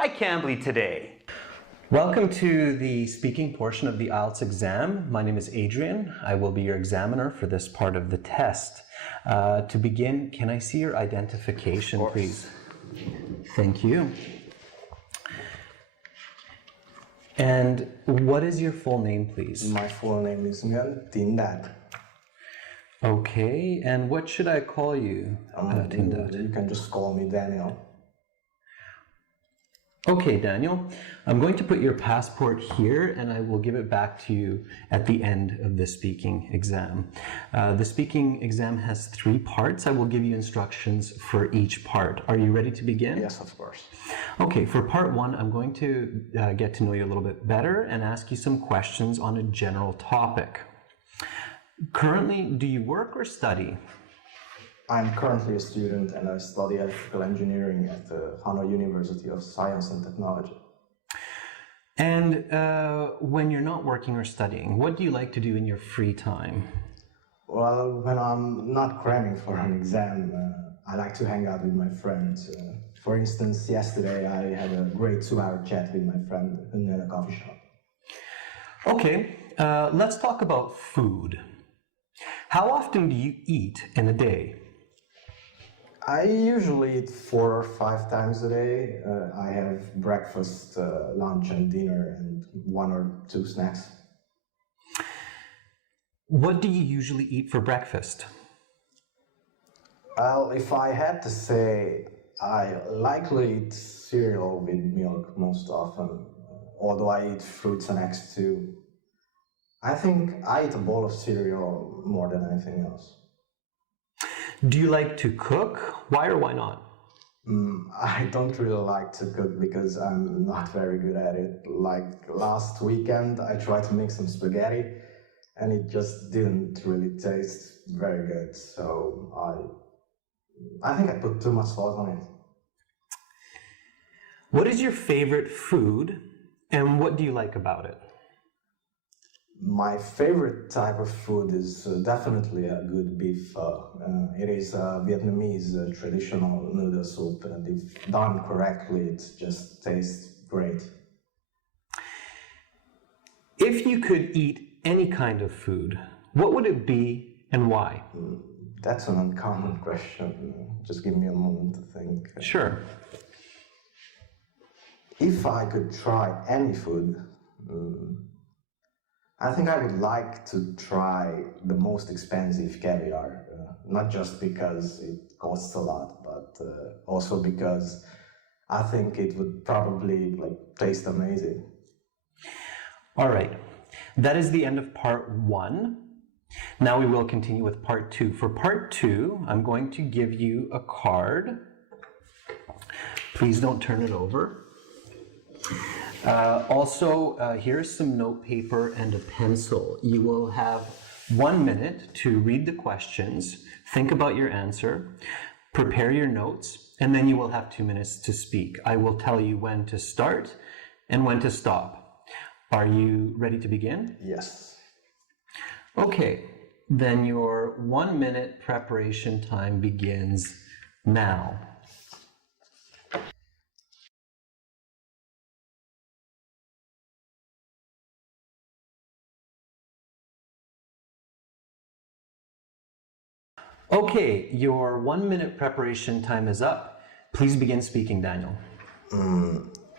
Hi Cambly today. Welcome to the speaking portion of the IELTS exam. My name is Adrian. I will be your examiner for this part of the test. To begin, can I see your identification, please? Thank you. And what is your full name, please? My full name is Nguyen Tin Dat. Okay, and what should I call you, Tin Dat? You can just call me Daniel. Okay, Daniel, I'm going to put your passport here and I will give it back to you at the end of the speaking exam. The speaking exam has 3 parts. I will give you instructions for each part. Are you ready to begin? Yes, of course. Okay, for part 1, I'm going to get to know you a little bit better and ask you some questions on a general topic. Currently, do you work or study? I'm currently a student and I study electrical engineering at the Hanoi University of Science and Technology. And when you're not working or studying, what do you like to do in your free time? Well, when I'm not cramming for an exam, I like to hang out with my friends. For instance, yesterday I had a great 2-hour chat with my friend in a coffee shop. Okay, let's talk about food. How often do you eat in a day? I usually eat 4 or 5 times a day. I have breakfast, lunch and dinner and 1 or 2 snacks. What do you usually eat for breakfast? Well, if I had to say, I likely eat cereal with milk most often, although I eat fruits and eggs too. I think I eat a bowl of cereal more than anything else. Do you like to cook? Why or why not? I don't really like to cook because I'm not very good at it. Like last weekend, I tried to make some spaghetti and it just didn't really taste very good. So I think I put too much salt on it. What is your favorite food and what do you like about it? My favorite type of food is definitely a good beef pho. It is a Vietnamese traditional noodle soup, and if done correctly, it just tastes great. If you could eat any kind of food, what would it be and why? That's an uncommon question. Just give me a moment to think. Sure. If I could try any food, I think I would like to try the most expensive caviar, not just because it costs a lot, but also because I think it would probably taste amazing. All right, that is the end of part 1. Now we will continue with part 2. For part 2, I'm going to give you a card. Please don't turn it over. Here's some note paper and a pencil. You will have 1 minute to read the questions, think about your answer, prepare your notes, and then you will have 2 minutes to speak. I will tell you when to start and when to stop. Are you ready to begin? Yes. Okay, then your 1 minute preparation time begins now. Okay, your 1 minute preparation time is up. Please begin speaking, Daniel.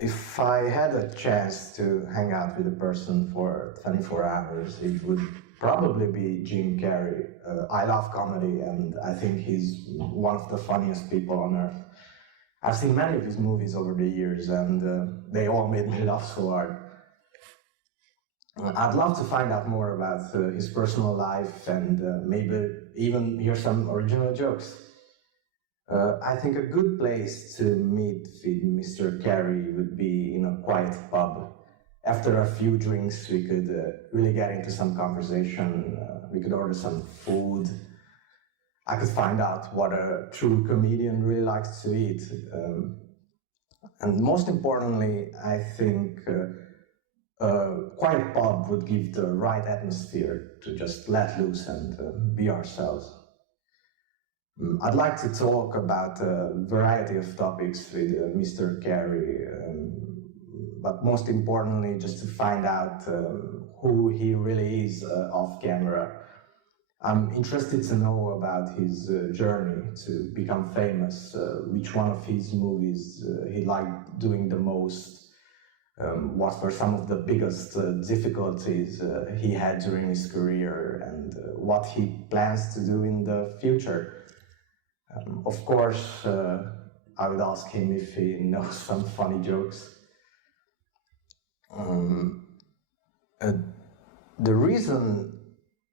If I had a chance to hang out with a person for 24 hours, it would probably be Jim Carrey. I love comedy and I think he's one of the funniest people on earth. I've seen many of his movies over the years and they all made me laugh so hard. I'd love to find out more about his personal life and maybe even hear some original jokes. I think a good place to meet with Mr. Carey would be in a quiet pub. After a few drinks, we could really get into some conversation. We could order some food. I could find out what a true comedian really likes to eat. And most importantly, I think a quiet pub would give the right atmosphere to just let loose and be ourselves. I'd like to talk about a variety of topics with Mr. Carey, but most importantly, just to find out who he really is off camera. I'm interested to know about his journey to become famous, which one of his movies he liked doing the most, what were some of the biggest difficulties he had during his career, and what he plans to do in the future. Of course, I would ask him if he knows some funny jokes. The reason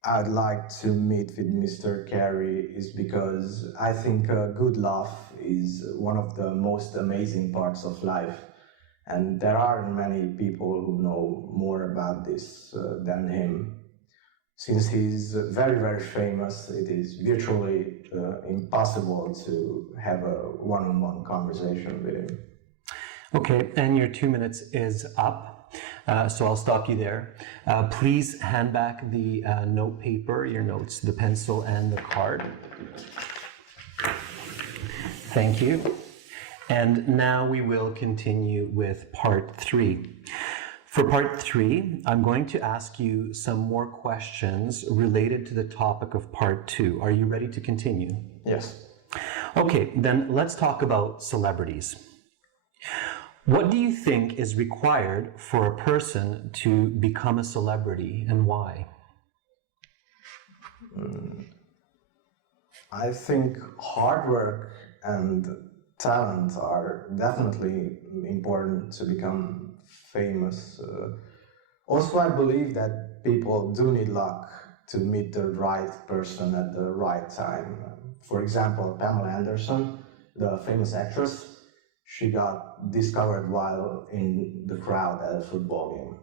I'd like to meet with Mr. Carey is because I think a good laugh is one of the most amazing parts of life. And there aren't many people who know more about this than him. Since he's very, very famous, it is virtually impossible to have a one-on-one conversation with him. Okay, and your 2 minutes is up, so I'll stop you there. Please hand back the note paper, your notes, the pencil, and the card. Thank you. And now we will continue with part 3. For part 3, I'm going to ask you some more questions related to the topic of part 2. Are you ready to continue? Yes. Okay, then let's talk about celebrities. What do you think is required for a person to become a celebrity, and why? I think hard work and talent are definitely important to become famous. Also, I believe that people do need luck to meet the right person at the right time. For example, Pamela Anderson, the famous actress, she got discovered while in the crowd at a football game.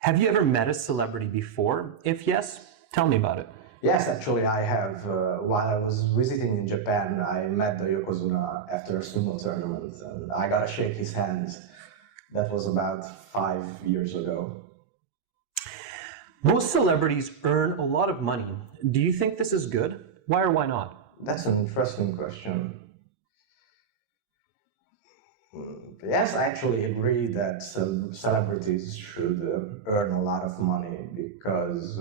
Have you ever met a celebrity before? If yes, tell me about it. Yes, actually I have. While I was visiting in Japan, I met the Yokozuna after a sumo tournament, and I got to shake his hands. That was about 5 years ago. Most celebrities earn a lot of money. Do you think this is good? Why or why not? That's an interesting question. Yes, I actually agree that celebrities should earn a lot of money because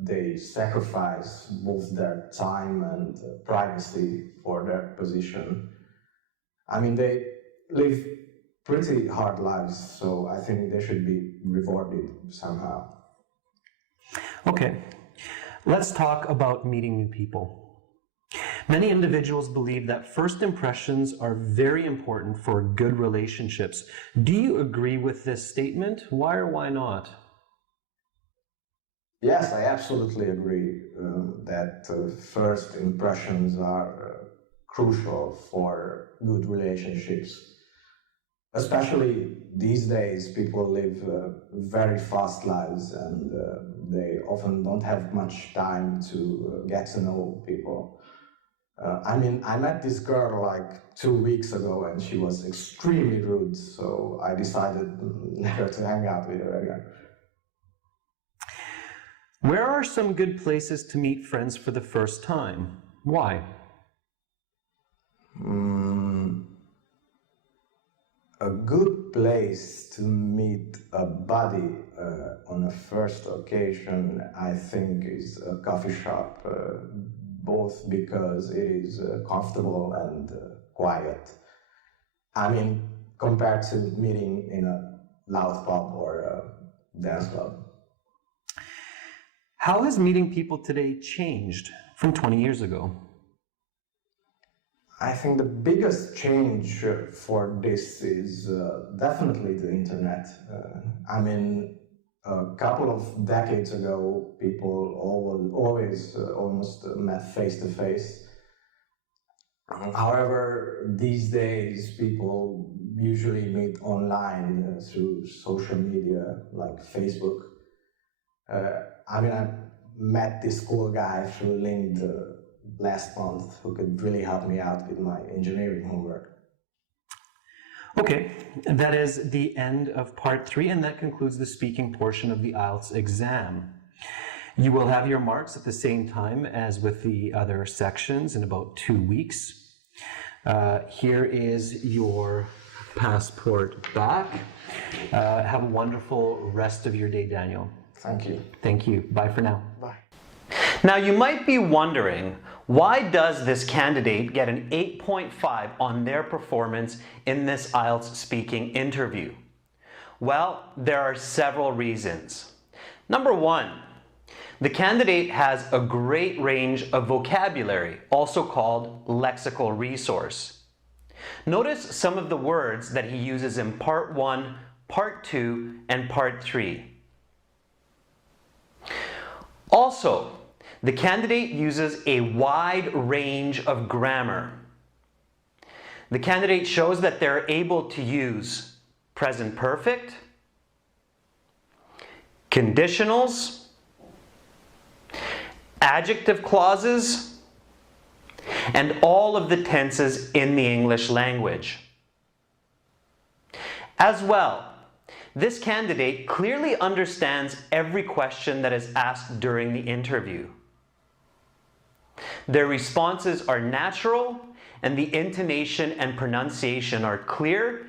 they sacrifice both their time and privacy for their position. I mean, they live pretty hard lives, so I think they should be rewarded somehow. Okay, let's talk about meeting new people. Many individuals believe that first impressions are very important for good relationships. Do you agree with this statement? Why or why not? Yes, I absolutely agree that first impressions are crucial for good relationships. Especially these days, people live very fast lives and they often don't have much time to get to know people. I mean, I met this girl like 2 weeks ago and she was extremely rude, so I decided never to hang out with her again. Where are some good places to meet friends for the first time? Why? A good place to meet a buddy on a first occasion, I think, is a coffee shop. Both because it is comfortable and quiet. I mean, compared to meeting in a loud pub or a dance club. How has meeting people today changed from 20 years ago? I think the biggest change for this is definitely the internet. I mean, a couple of decades ago, people always almost met face to face. However, these days, people usually meet online through social media like Facebook. I mean, I met this cool guy through LinkedIn last month who could really help me out with my engineering homework. Okay, that is the end of part 3, and that concludes the speaking portion of the IELTS exam. You will have your marks at the same time as with the other sections in about 2 weeks. Here is your passport back. Have a wonderful rest of your day, Daniel. Thank you. Thank you. Bye for now. Bye. Now you might be wondering, why does this candidate get an 8.5 on their performance in this IELTS speaking interview? Well, there are several reasons. Number one, the candidate has a great range of vocabulary, also called lexical resource. Notice some of the words that he uses in Part 1, Part 2, and Part 3. Also, the candidate uses a wide range of grammar. The candidate shows that they're able to use present perfect, conditionals, adjective clauses, and all of the tenses in the English language. As well, this candidate clearly understands every question that is asked during the interview. Their responses are natural, and the intonation and pronunciation are clear